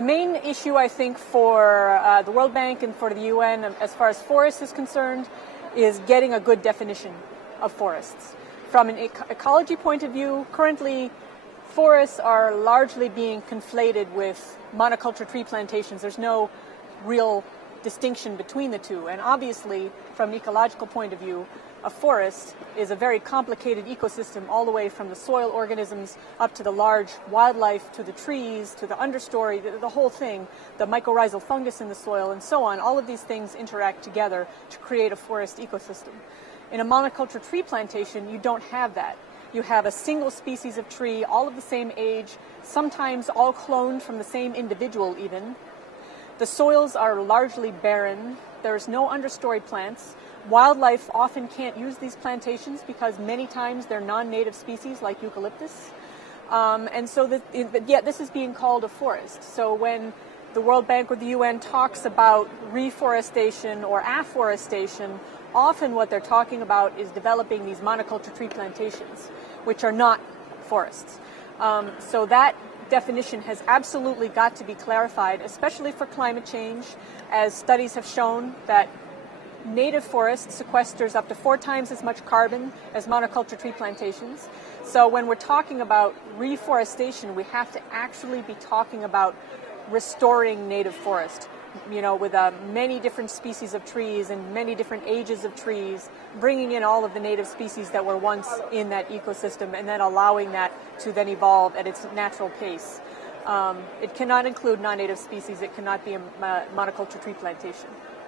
The main issue, I think, for the World Bank and for the UN, as far as forests is concerned, is getting a good definition of forests. From an ecology point of view, currently forests are largely being conflated with monoculture tree plantations. There's no real distinction between the two. And obviously, from an ecological point of view, a forest is a very complicated ecosystem, all the way from the soil organisms up to the large wildlife, to the trees, to the understory, the whole thing, the mycorrhizal fungus in the soil, and so on. All of these things interact together to create a forest ecosystem. In a monoculture tree plantation, you don't have that. You have a single species of tree, all of the same age, sometimes all cloned from the same individual even. The soils are largely barren. There's no understory plants. Wildlife often can't use these plantations because many times they're non-native species like eucalyptus. Yet this is being called a forest. So when the World Bank or the UN talks about reforestation or afforestation, often what they're talking about is developing these monoculture tree plantations, which are not forests. So that definition has absolutely got to be clarified, especially for climate change, as studies have shown that native forest sequesters up to 4 times as much carbon as monoculture tree plantations. So when we're talking about reforestation, we have to actually be talking about restoring native forest, with many different species of trees and many different ages of trees, bringing in all of the native species that were once in that ecosystem and then allowing that to then evolve at its natural pace. It cannot include non-native species. It cannot be a monoculture tree plantation.